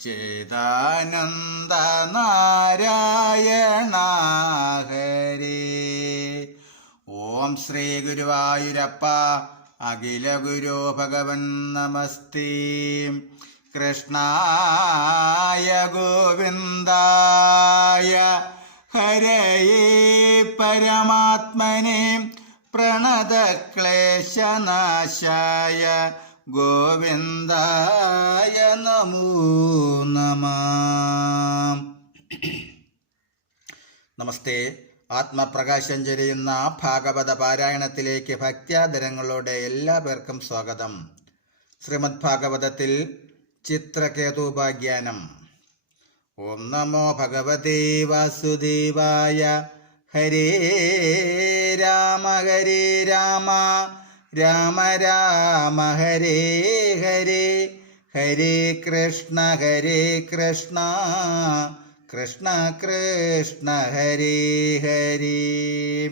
സച്ചിദാനന്ദ നാരായണ ഹരി ഓം ശ്രീ ഗുരുവായൂരപ്പ അഖില ഗുരു ഭഗവൻ നമസ്തി. കൃഷ്ണായ ഗോവിന്ദായ ഹരയേ പരമാത്മനെ. പ്രണതക്ലേശനാശായ ഗോവിന്ദായ നമോ നമ. നമസ്തേ. ആത്മപ്രകാശം ചൊരിയുന്ന ഭാഗവത പാരായണത്തിലേക്ക് ഭക്ത്യാദരങ്ങളോടെ എല്ലാ പേർക്കും സ്വാഗതം. ശ്രീമദ് ഭാഗവതത്തിൽ ചിത്രകേതുപാഖ്യാനം. ഓം നമോ ഭഗവതേ വാസുദേവായ ഹരേ രാമ ഹരേ രാമ. രാമ രാമ ഹരേ ഹരേ. ഹരേ കൃഷ്ണ ഹരേ കൃഷ്ണ. കൃഷ്ണ കൃഷ്ണ ഹരേ ഹരേ.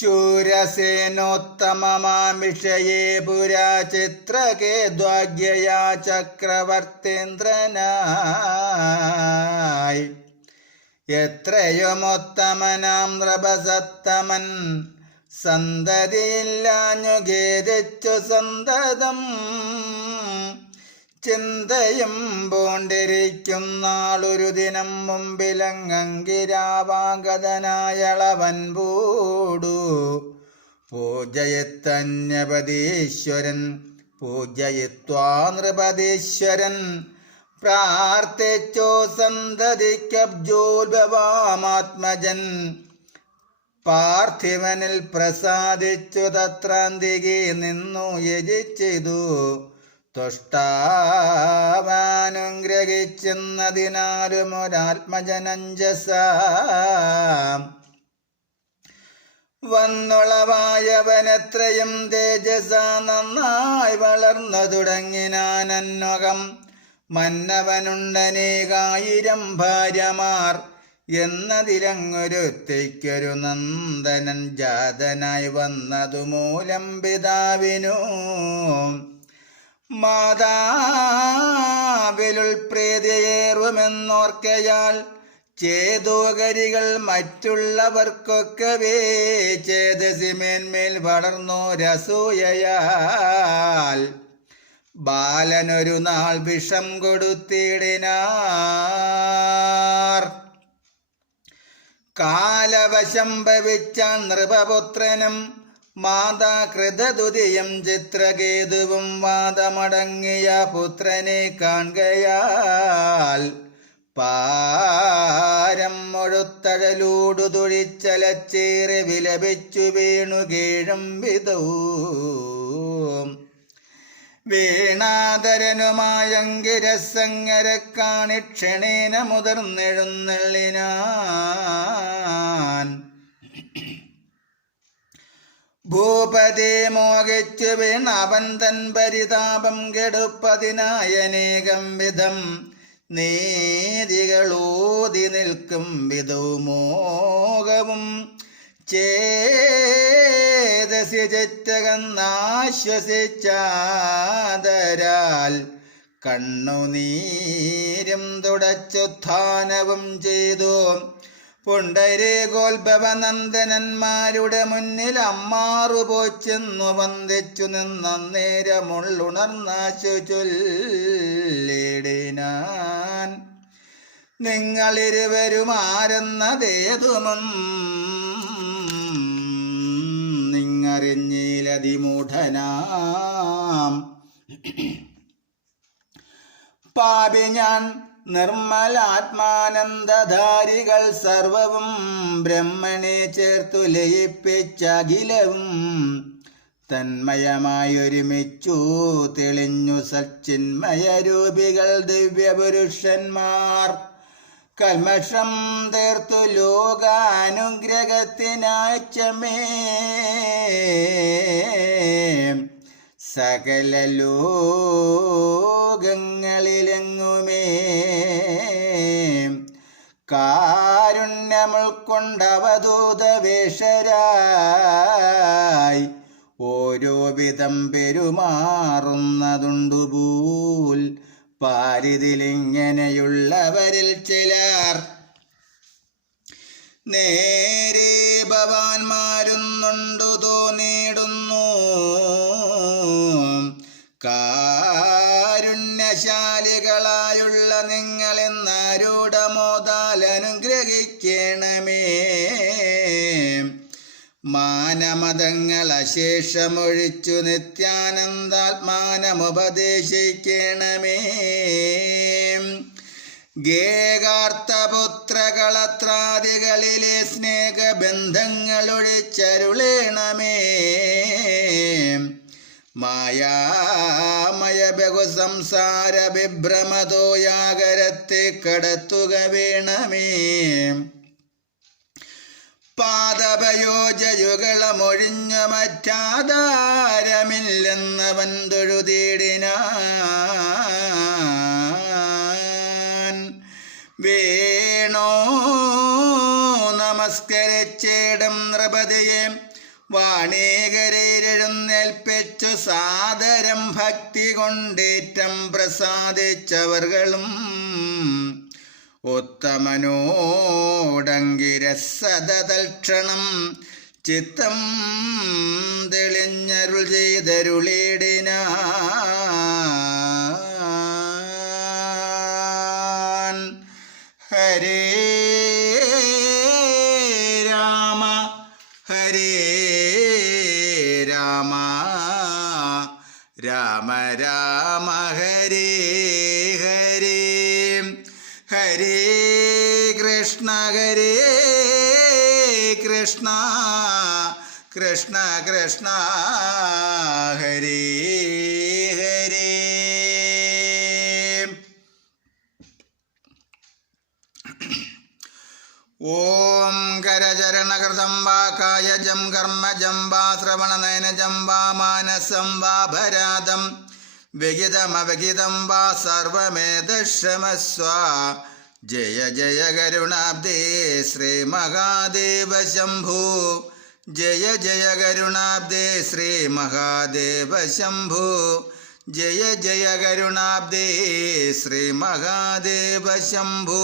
ശൂരസേനോത്തമമാമിഷയേ പുരാ ചിത്രകേദ്വാഗ്യയാ ചക്രവർത്തേന്ദ്രനായി. എത്രയുമൊത്തമനാം നൃപസത്തമൻ? സന്തതിയില്ലാഞ്ഞു ഖേദിച്ചു സന്തതം. ചിന്തയും പൂണ്ടിരിക്കുന്നാളൊരു ദിനം മുമ്പിലങ്ങങ്കിരാവാഗതനായളവൻ പൂടു. പൂജയത്തന്യപതീശ്വരൻ പൂജയിത്വാ നൃപതീശ്വരൻ പ്രാർത്ഥിച്ചോ സന്തതിക്കബ്ജോത്ഭവാമാത്മജൻ പാർത്ഥിവനിൽ പ്രസാദിച്ചു തത്രാന്തികെ നിന്നു യജിച്ചിതു. തുഷ്ടാവാനുഗ്രഹിച്ചെന്നതിനാലും ഒരാത്മജനഞ്ജസ വന്നുളവായവനെത്രയും തേജസ നന്നായി വളർന്നു തുടങ്ങിനാൻ അന്വകം മന്നവനുണ്ടനേകായിരം ഭാര്യമാർ എന്നതിലങ്ങൊരുത്തേക്കൊരു നന്ദനൻ ജാതനായി വന്നതു മൂലം പിതാവിനു. മാതാവിലുൾപ്രീതിയേറുമെന്നോർക്കയാൽ ചേതോകരികൾ മറ്റുള്ളവർക്കൊക്കവേ ചേതസിമേന്മേൽ വളർന്നു രസൂയയാൽ ബാലനൊരു നാൾ വിഷം കൊടുത്തിടിനാർ. കാലവശം ഭവിച്ച നൃപപുത്രനും മാതാ കൃതദുതിയും ചിത്രകേതുവും വാദമടങ്ങിയ പുത്രനെ കാണുകയാൽ പാരം മുഴുത്തഴലൂടു തുഴിച്ചലച്ചേറെ വിലപിച്ചു വീണു കീഴും വിധവും വീണാധരനുമായങ്കിരസങ്ങര കാണിക്ഷണേന മുതിർന്നെഴുന്നള്ളിനാൻ. ഭൂപതി മോഹിച്ചു വീണവൻ തൻ പരിതാപം കെടുപ്പതിനായനേകം വിധം. നീതികളോതി നിൽക്കും വിധവും മോഹവും. ചേതസി ചിറ്റകന്നാശ്വസിച്ചാതരാൽ കണ്ണുനീരും തുടച്ചുത്ഥാനവും ചെയ്തു. പുണ്ടരേകോത്ഭവനന്ദനന്മാരുടെ മുന്നിൽ അമ്മാറു പോച്ചെന്നു വന്ദിച്ചു നിന്നേരമുള്ളുണർന്നാശു ചൊല്ലിടിനാൻ നിങ്ങളിരുവരും നിങ്ങറിഞ്ഞിലതിമൂഢനാം പാപി ഞാൻ നിർമ്മലാത്മാനന്ദധാരികൾ സർവവും ബ്രഹ്മണെ ചേർത്തു ലയിപ്പിച്ചഖിലവും തന്മയമായൊരുമിച്ചു തെളിഞ്ഞു സച്ചിന്മയരൂപികൾ ദിവ്യപുരുഷന്മാർ. കൽമഷം തീർത്തു ലോകാനുഗ്രഹത്തിനാച്ചമേ. സകല ലോകങ്ങളിലെങ്ങുമേ. കാരുണ്യമുൾക്കൊണ്ടവധൂത വേഷരായി ഓരോ വിധം പെരുമാറുന്നതുണ്ടുപോൽ പാരിതിലിങ്ങനെയുള്ളവരിൽ ചിലർ നേരെ ഭവാന്മാരുന്നുണ്ടു തോന്നിയിടുന്നു. അശേഷമൊഴിച്ചു നിത്യാനന്ദാത്മാനമുപദേശിക്കണമേ. ഗേകാർത്തപുത്രകളത്രാദികളിലെ സ്നേഹബന്ധങ്ങളൊഴിച്ചരുളേണമേ. മായാമയ ബഹു സംസാര വിഭ്രമതോയാകരത്തെ കടത്തുക വേണമേ. പാദപയോജയുകളമൊഴിഞ്ഞ മറ്റാധാരമില്ലെന്നവൻ തൊഴുതീടിനാൻ. വേണോ നമസ്കരിച്ചേടും നൃപതിയെ. വാണീകരയിലെഴുന്നേൽപ്പിച്ചു സാദരം ഭക്തി കൊണ്ടേറ്റം പ്രസാദിച്ചവർകളും ഉത്തമനോടങ്കിരസതൽക്ഷണം ചിത്തം തെളിഞ്ഞരുൾ ചെയ്തരുളിടിന ഹരേ രാമ ഹരേ രാമ രാമ രാമ ഹരേ കൃഷ്ണ കൃഷ്ണ ഹരി ഹരി. ഓം കരചരണകൃതം വാ കായജം കർമ്മജം വാ ശ്രവണനയനജം വാ മാനസം വാ ഭരാതം. വിഹിതമവിഹിതം വാ സർവമേതശ്രമസ്വ ജയ ജയ കരുണാബ്ദേ ശ്രീ മഹാദേവ ശംഭു. ജയ ജയ കരുണാബ്ദേ ശ്രീ മഹാദേവ ശംഭു. ജയ ജയ കരുണാബ്ദേ ശ്രീ മഹാദേവ ശംഭു.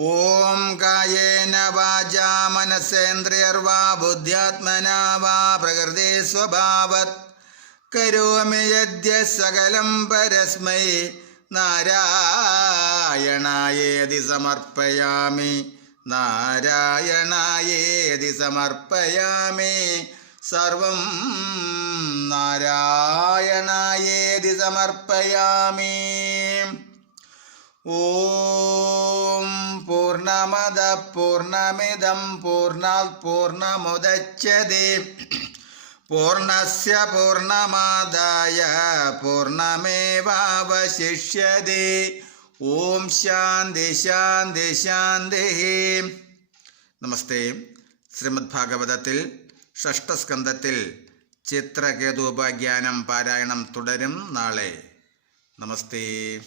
ഓം കായേന വാചാ മനസേന്ദ്രിയർവാ ബുദ്ധ്യാത്മനാ വാ പ്രകൃതി സ്വഭാവത്. കരോമി യദ്യ സകലം പരസ്മൈ. നാരായണായേതി സമർപ്പയാമി. നാരായണായേതി സമർപ്പയാമി സർവം നാരായണായേതി സമർപ്പയാമി ഓം പൂർണ്ണമദ പൂർണ്ണമിദം പൂർണ്ണാത് പൂർണ്ണമുദച്യത്തെ പൂർണ്ണസ്യ പൂർണ്ണമാദായ പൂർണ്ണമേവാവശിഷ്യത്തെ ഓം ശാന്തി ശാന്തി ശാന്തി. നമസ്തേ. ശ്രീമദ് ഭാഗവതത്തിൽ ഷഷ്ടസ്കന്ധത്തിൽ ചിത്രകേതുപാഖ്യാനം പാരായണം തുടരും നാളെ. നമസ്തേ.